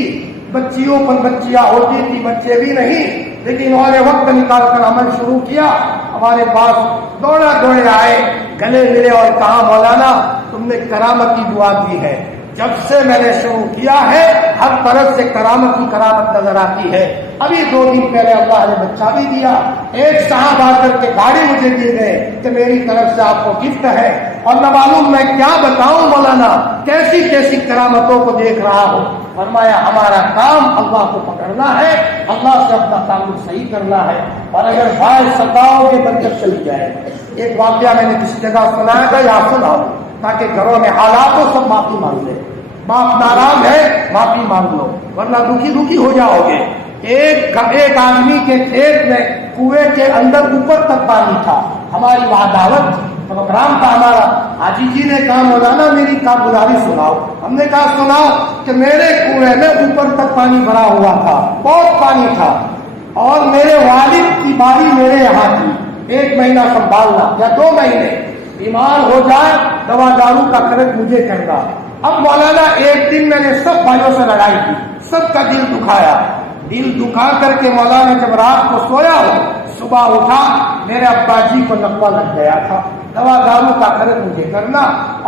بچیوں پر بچیاں ہوتی تھی، بچے بھی نہیں، لیکن انہوں نے وقت نکال کر عمل شروع کیا۔ ہمارے پاس دوڑے آئے، گلے ملے اور کہا مولانا تم نے کرامت کی دعا دی ہے، جب سے میں نے شروع کیا ہے ہر طرف سے کرامت ہی کرامت نظر آتی ہے۔ ابھی 2 دن پہلے اللہ نے بچہ بھی دیا، ایک صاحب آ کر کے گاڑی مجھے دیے گئے کہ میری طرف سے آپ کو گفٹ ہے، اور نہ معلوم میں کیا بتاؤں مولانا، کیسی کیسی کرامتوں کو دیکھ رہا ہوں۔ فرمایا ہمارا کام اللہ کو پکڑنا ہے، اللہ سے اپنا تعلق صحیح کرنا ہے، اور اگر بھائی ستاؤ گے برکت چلی جائے گی۔ ایک واقعہ میں نے کسی جگہ سنایا تھا، یہاں سناؤ تاکہ گھروں میں حالات ہو سب معافی مانگ لے، باپ ناراض ہے معافی مانگ لو ورنہ دکھی ہو جاؤ گے۔ ایک آدمی کے کھیت میں کنویں کے اندر اوپر تک پانی تھا، ہماری وہاں دعوت تھی، پروگرام تھا ہمارا، حاجی جی نے کہا مولانا میری کارگزاری سناؤ۔ ہم نے کہا سناؤ کہ میرے کنویں میں اوپر تک پانی بھرا ہوا تھا، بہت پانی تھا، اور میرے والد کی باری میرے یہاں تھی، 1 مہینہ سنبھالنا یا 2 مہینے، بیمار ہو جائے دوا دارو کا خرچ مجھے کرنا. اب مولانا ایک دن میں نے سب بھائیوں سے لڑائی کی, سب کا دل دکھایا. دل دکھا کر کے مولانا جب رات کو سویا ہو, صبح اٹھا, میرے ابا جی کو نقوہ لگ گیا تھا, دوا دارو کا خرچ مجھے کرنا,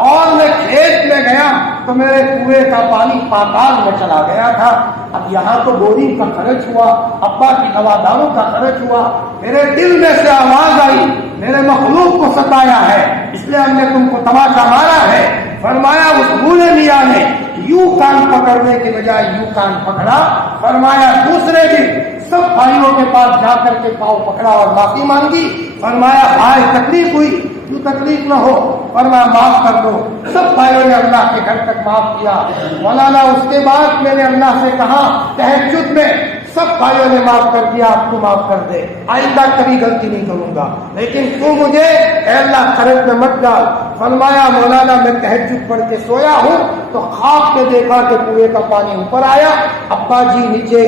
اور میں کھیت میں گیا تو میرے کنویں کا پانی پاتال میں چلا گیا تھا. اب یہاں تو بورنگ کا خرچ ہوا, ابا کی دوا دارو کا خرچ ہوا. میرے دل میں سے آواز آئی, میرے مخلوق کو ستایا ہے اس لیے ہم نے تم کو تماشا مارا ہے. فرمایا اس بوڑھے میاں نے یوں کان پکڑنے کے بجائے یوں کان پکڑا. فرمایا دوسرے دن سب بھائیوں کے پاس جا کر کے پاؤں پکڑا اور معافی مانگی. فرمایا بھائی تکلیف ہوئی, تو تکلیف نہ ہو, فرمایا معاف کر دو. سب بھائیوں نے اللہ کے گھر تک معاف کیا. مولانا اس کے بعد میں نے اللہ سے کہا تہجد میں, سب بھائیوں نے معاف کر دیا, آپ کو معاف کر دے, آئندہ کبھی غلطی نہیں کروں گا, لیکن تو مجھے اے اللہ خرچ میں مت ڈال. فرمایا مولانا میں تہجد پڑھ کے سویا ہوں تو خواب میں دیکھا کہ کنویں کا پانی اوپر آیا, ابا جی نیچے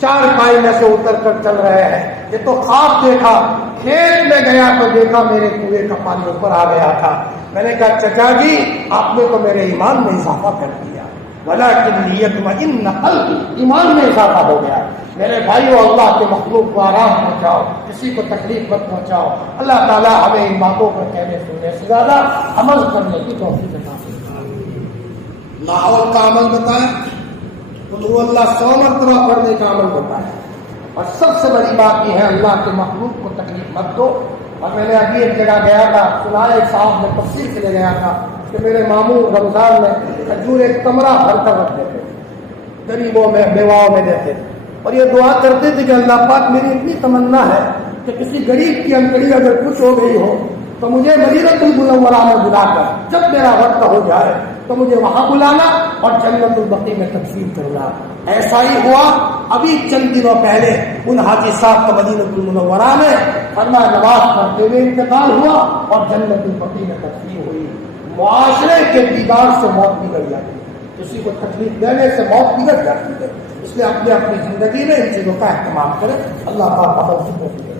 چار پائی میں سے اتر کر چل رہے ہیں. یہ تو خواب دیکھا. کھیت میں گیا تو دیکھا میرے کنویں کا پانی اوپر آ گیا تھا. میں نے کہا چچا جی آپ نے تو میرے ایمان میں اضافہ کر دیا, ولیکن لیطمئن قلبی, ایمان میں اضافہ ہو گیا. میرے بھائیو اللہ کے مخلوق کو آرام پہنچاؤ, کسی کو تکلیف مت پہنچاؤ. اللہ تعالیٰ ہمیں ان باتوں پر کہنے سننے سے زیادہ عمل کرنے کی توفیق عطا فرمائے. لاہور کا عمل بتائیں, قل اللہ 100 مرتبہ پڑھنے کا عمل بتائیں, اور سب سے بڑی بات یہ ہے اللہ کے مخلوق کو تکلیف مت دو. اور میں نے ابھی ایک جگہ گیا تھا, سنائے صاحب میں تفسیر کے لیے گیا تھا کہ میرے ماموں رمضان میں کھجور ایک کمرہ بھر کر رکھتے تھے, غریبوں میں بیواؤں میں دیتے تھے, اور یہ دعا کرتے تھے کہ اللہ پاک میری اتنی تمنا ہے کہ کسی غریب کی انکڑی اگر کچھ ہو گئی ہو تو مجھے مدینۃ المنورہ میں بلا کر جب میرا وقت ہو جائے تو مجھے وہاں بلانا اور جنت البقیع میں تدفین کرنا. ایسا ہی ہوا. ابھی چند دنوں پہلے ان حاجی صاحب کا مدینۃ المنورہ میں فرمایا نماز پڑھتے ہوئے انتقال ہوا اور جنت البقیع میں تدفین ہوئی. معاشرے کے دیدار سے موت بگڑ جاتی ہے, کسی کو تکلیف دینے سے موت بگڑ جاتی ہے. اس لیے اپنی اپنی زندگی میں ان چیزوں کا اہتمام کریں. اللہ پاک